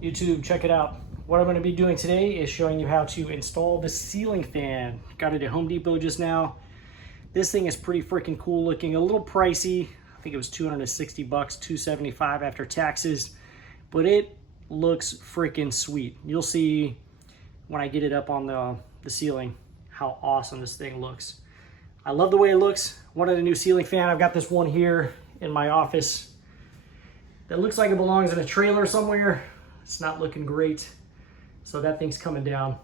YouTube, check it out. What I'm going to be doing today is showing you how to install the ceiling fan. Got it at Home Depot just now. This thing is pretty freaking cool looking, a little pricey. I think it was 260 bucks, 275 after taxes, but it looks freaking sweet. You'll see when I get it up on the ceiling how awesome this thing looks. I love the way it looks. Wanted a new ceiling fan. I've got this one here in my office that looks like it belongs in a trailer somewhere. It's not looking great. So that thing's coming down. I'm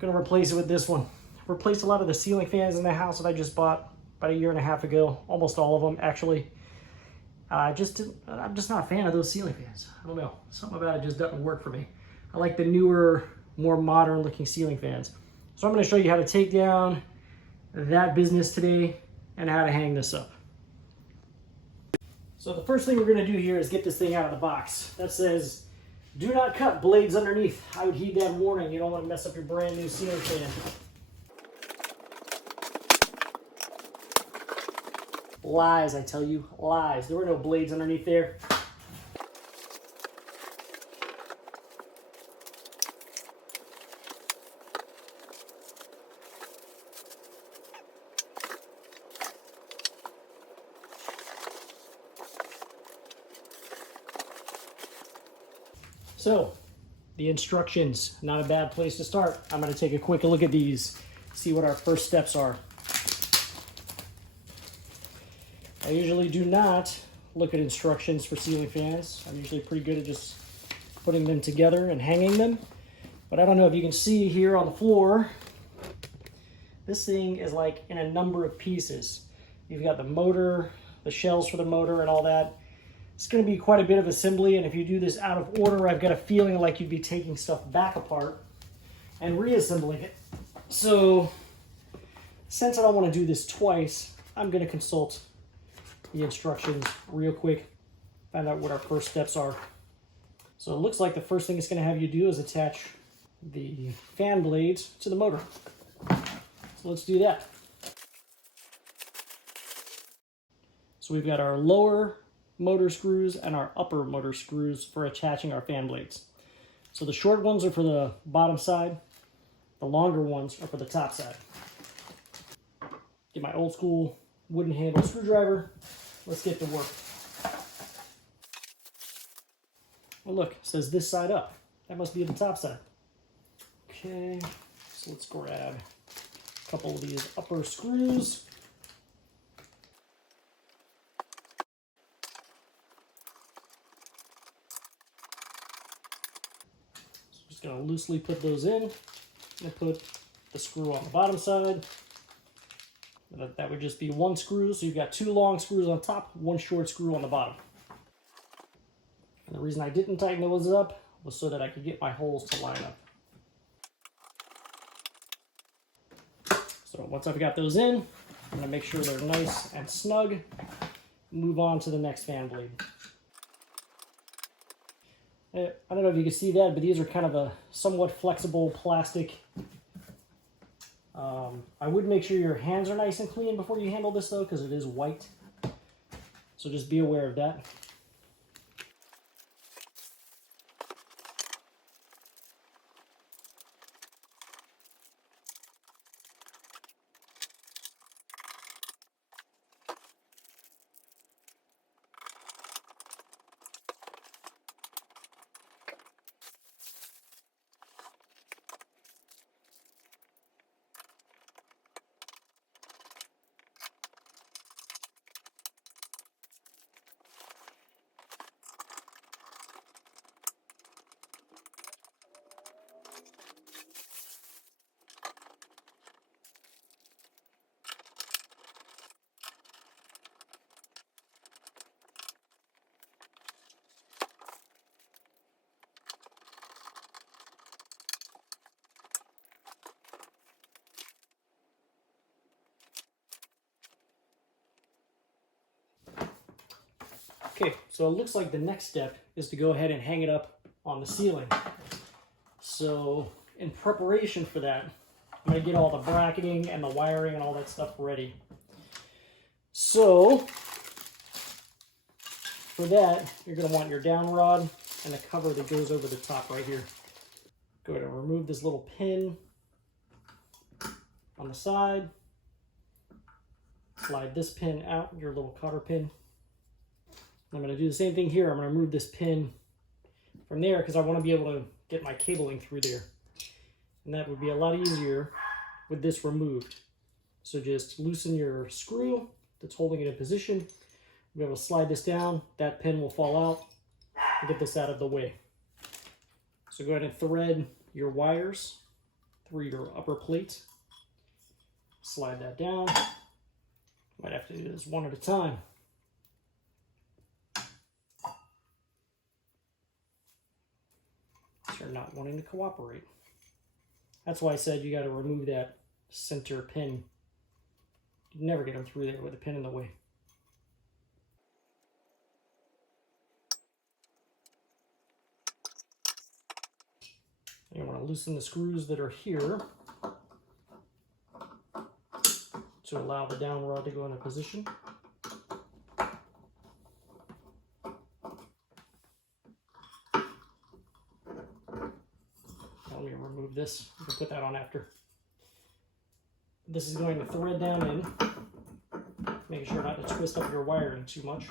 gonna replace it with this one. Replaced a lot of the ceiling fans in the house that I just bought about 1.5 years ago. Almost all of them, actually. I'm just not a fan of those ceiling fans. I don't know. Something about it just doesn't work for me. I like the newer, more modern looking ceiling fans. So I'm gonna show you how to take down that business today and how to hang this up. So the first thing we're gonna do here is get this thing out of the box. That says, do not cut blades underneath. I would heed that warning. You don't want to mess up your brand new ceiling fan. Lies, I tell you, lies. There were no blades underneath there. So, the instructions, not a bad place to start. I'm going to take a quick look at these, see what our first steps are. I usually do not look at instructions for ceiling fans. I'm usually pretty good at just putting them together and hanging them. But I don't know if you can see here on the floor, this thing is like in a number of pieces. You've got the motor, the shells for the motor and all that. It's going to be quite a bit of assembly, and if you do this out of order, I've got a feeling like you'd be taking stuff back apart and reassembling it. So, since I don't want to do this twice, I'm going to consult the instructions real quick, find out what our first steps are. So it looks like the first thing it's going to have you do is attach the fan blades to the motor. So let's do that. So we've got our lower motor screws and our upper motor screws for attaching our fan blades. So the short ones are for the bottom side, the longer ones are for the top side. Get my old school wooden handle screwdriver. Let's get to work. Well, look, it says this side up. That must be the top side. Okay, so let's grab a couple of these upper screws. Just going to loosely put those in and put the screw on the bottom side. That would just be one screw, so you've got 2 long screws on top, 1 short screw on the bottom. And the reason I didn't tighten those up was so that I could get my holes to line up. So once I've got those in, I'm going to make sure they're nice and snug. Move on to the next fan blade. I don't know if you can see that, but these are kind of a somewhat flexible plastic. I would make sure your hands are nice and clean before you handle this though, because it is white. So just be aware of that. Okay, so it looks like the next step is to go ahead and hang it up on the ceiling. So in preparation for that, I'm going to get all the bracketing and the wiring and all that stuff ready. So for that, you're going to want your downrod. and a cover that goes over the top right here. Go ahead and remove this little pin on the side. Slide this pin out, your little cover pin. I'm going to do the same thing here. I'm going to remove this pin from there because I want to be able to get my cabling through there. And that would be a lot easier with this removed. So just loosen your screw that's holding it in position. You'll be able to slide this down. That pin will fall out and get this out of the way. So go ahead and thread your wires through your upper plate. Slide that down. Might have to do this one at a time. You're not wanting to cooperate. That's why I said you got to remove that center pin. You'd never get them through there with a pin in the way. You want to loosen the screws that are here to allow the downrod to go into position. Let me remove this. You can put that on after. This is going to thread down in, making sure not to twist up your wiring too much.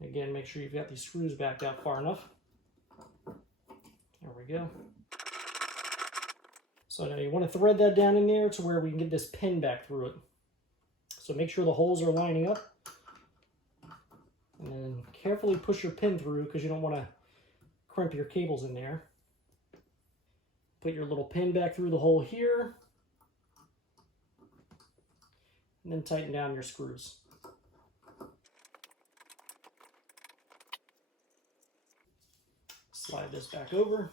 Again, make sure you've got these screws backed out far enough. There we go. So now you want to thread that down in there to where we can get this pin back through it. So make sure the holes are lining up. And then carefully push your pin through because you don't want to crimp your cables in there. Put your little pin back through the hole here. And then tighten down your screws. Slide this back over.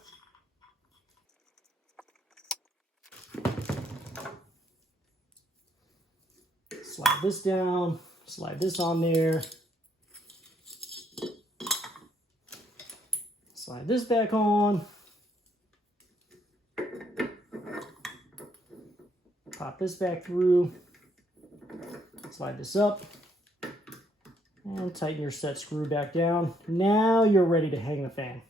Slide this down. Slide this on there. Slide this back on. Pop this back through. Slide this up. And tighten your set screw back down. Now you're ready to hang the fan.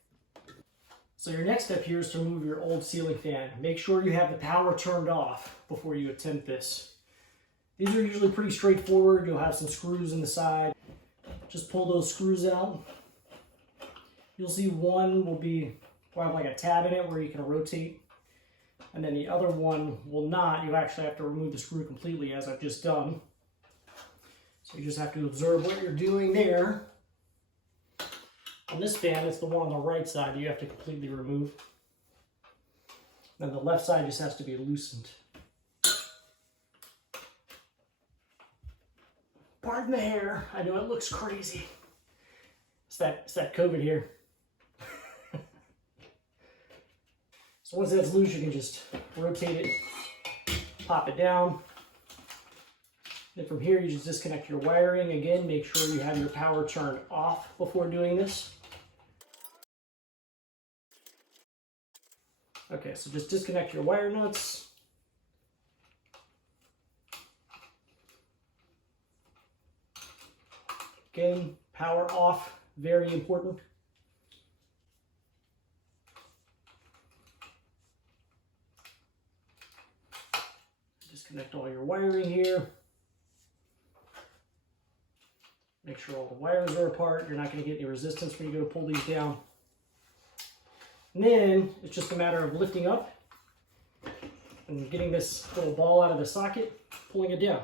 So your next step here is to remove your old ceiling fan. Make sure you have the power turned off before you attempt this. These are usually pretty straightforward. You'll have some screws in the side. Just pull those screws out. You'll see one will have like a tab in it where you can rotate. And then the other one will not. You actually have to remove the screw completely, as I've just done. So you just have to observe what you're doing there. On this fan, it's the one on the right side you have to completely remove. Then the left side just has to be loosened. Pardon the hair. I know it looks crazy. It's that COVID here. So once that's loose, you can just rotate it, pop it down. Then from here, you just disconnect your wiring. Again, make sure you have your power turned off before doing this. Okay, so just disconnect your wire nuts. Again, power off, very important. Disconnect all your wiring here. Make sure all the wires are apart. You're not going to get any resistance when you go to pull these down. And then it's just a matter of lifting up and getting this little ball out of the socket, pulling it down.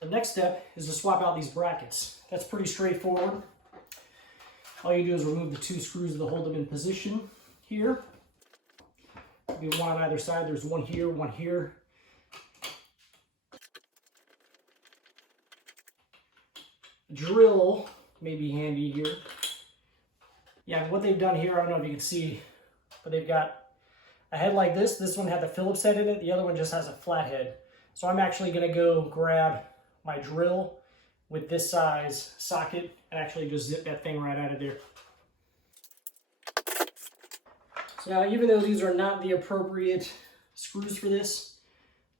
The next step is to swap out these brackets. That's pretty straightforward. All you do is remove the two screws that hold them in position here. There'll be one on either side. There's one here, one here. A drill may be handy here. Yeah, what they've done here, I don't know if you can see, but they've got a head like this. This one had the Phillips head in it. The other one just has a flat head. So I'm actually going to go grab my drill with this size socket and actually just zip that thing right out of there. So now, even though these are not the appropriate screws for this,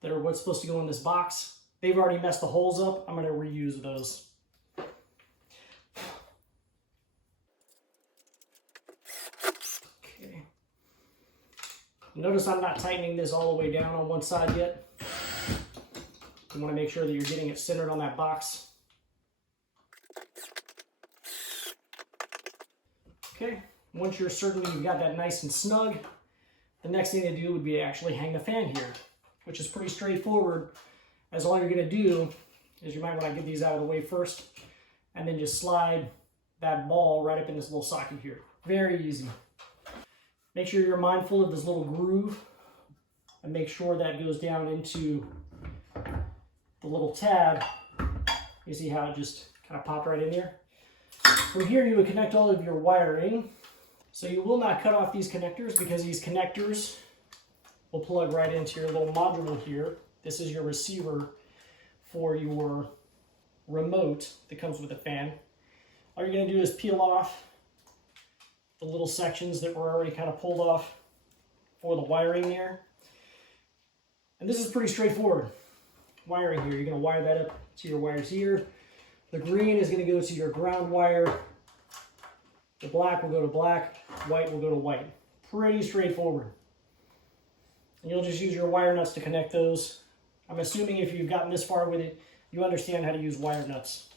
that are what's supposed to go in this box, they've already messed the holes up. I'm going to reuse those. Okay. Notice I'm not tightening this all the way down on one side yet. You want to make sure that you're getting it centered on that box. Okay, once you're certain you've got that nice and snug, the next thing to do would be to actually hang the fan here, which is pretty straightforward, as all you're going to do is you might want to get these out of the way first, and then just slide that ball right up in this little socket here. Very easy. Make sure you're mindful of this little groove, and make sure that goes down into the little tab. You see how it just kind of popped right in there? From here you would connect all of your wiring. So you will not cut off these connectors, because these connectors will plug right into your little module here. This is your receiver for your remote that comes with the fan. All you're going to do is peel off the little sections that were already kind of pulled off for the wiring there. And this is pretty straightforward. Wiring here, you're going to wire that up to your wires here. The green is going to go to your ground wire. The black will go to black. White will go to white. Pretty straightforward. And you'll just use your wire nuts to connect those. I'm assuming if you've gotten this far with it, you understand how to use wire nuts.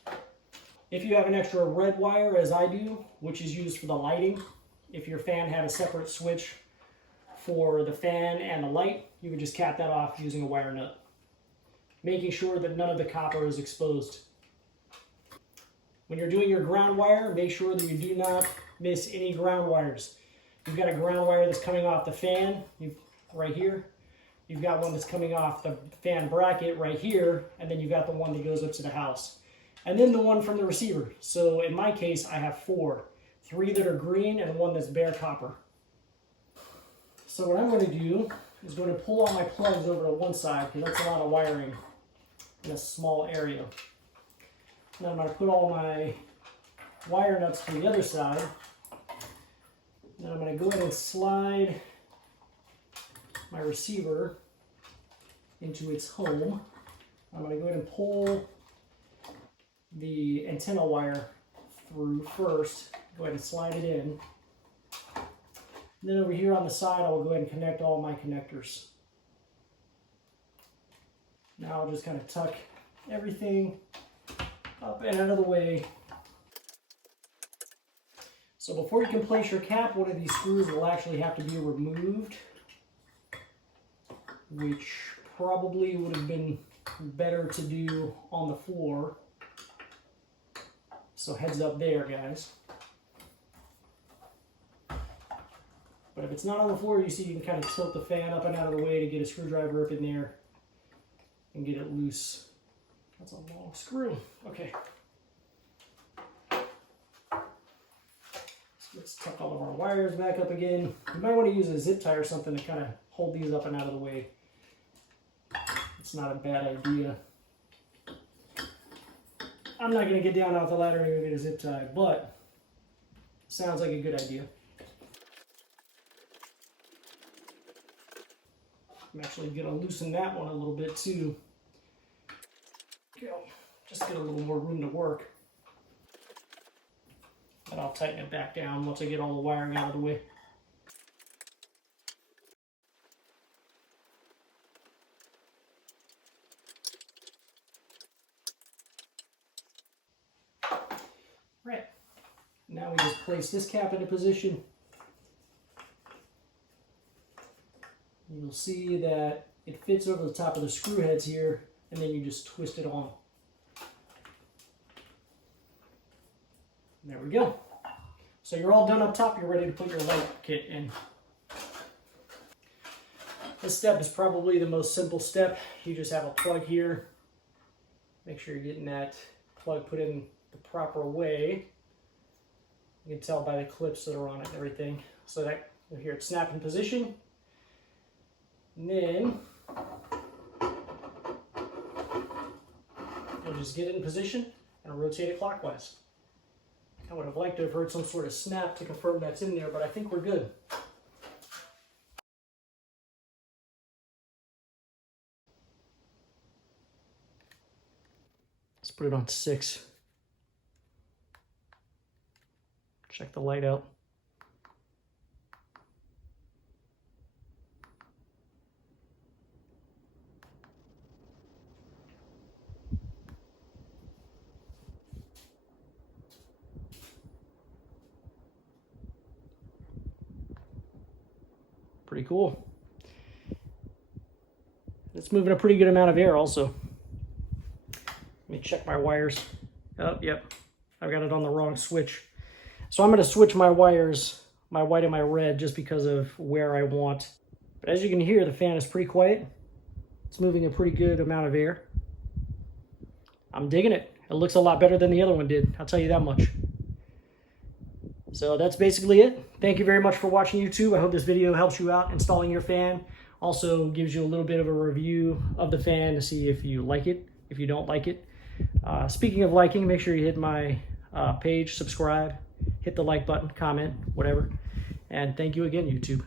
If you have an extra red wire, as I do, which is used for the lighting, if your fan had a separate switch for the fan and the light, you would just cap that off using a wire nut, making sure that none of the copper is exposed. When you're doing your ground wire, make sure that you do not miss any ground wires. You've got a ground wire that's coming off the fan right here. You've got one that's coming off the fan bracket right here, and then you've got the one that goes up to the house. And then the one from the receiver. So in my case, I have 4. 3 that are green and 1 that's bare copper. So what I'm going to do is going to pull all my plugs over to one side, because that's a lot of wiring in a small area. Now I'm going to put all my wire nuts to the other side. Then I'm going to go ahead and slide my receiver into its home. I'm going to go ahead and pull the antenna wire through first. Go ahead and slide it in. And then over here on the side, I will go ahead and connect all my connectors. Now I'll just kind of tuck everything up and out of the way. So before you can place your cap, one of these screws will actually have to be removed, which probably would have been better to do on the floor. So heads up there, guys. But if it's not on the floor, you see you can kind of tilt the fan up and out of the way to get a screwdriver up in there and get it loose. That's a long screw. Okay. So let's tuck all of our wires back up again. You might want to use a zip tie or something to kind of hold these up and out of the way. It's not a bad idea. I'm not going to get down off the ladder and get a zip tie, but it sounds like a good idea. I'm actually going to loosen that one a little bit too. Just get a little more room to work. And I'll tighten it back down once I get all the wiring out of the way. Right. Now we just place this cap into position. You'll see that it fits over the top of the screw heads here, and then you just twist it on. There we go. So you're all done up top, you're ready to put your light kit in. This step is probably the most simple step. You just have a plug here. Make sure you're getting that plug put in the proper way. You can tell by the clips that are on it and everything. So that here it's snap in position. And then you'll just get it in position and rotate it clockwise. I would have liked to have heard some sort of snap to confirm that's in there, but I think we're good. Let's put it on 6. Check the light out. Pretty cool. It's moving a pretty good amount of air also. Let me check my wires. Oh, yep. I've got it on the wrong switch. So I'm going to switch my wires, my white and my red, just because of where I want. But as you can hear, the fan is pretty quiet. It's moving a pretty good amount of air. I'm digging it. It looks a lot better than the other one did. I'll tell you that much. So that's basically it. Thank you very much for watching YouTube. I hope this video helps you out installing your fan. Also gives you a little bit of a review of the fan to see if you like it, if you don't like it. Speaking of liking, make sure you hit my page, subscribe, hit the like button, comment, whatever. And thank you again, YouTube.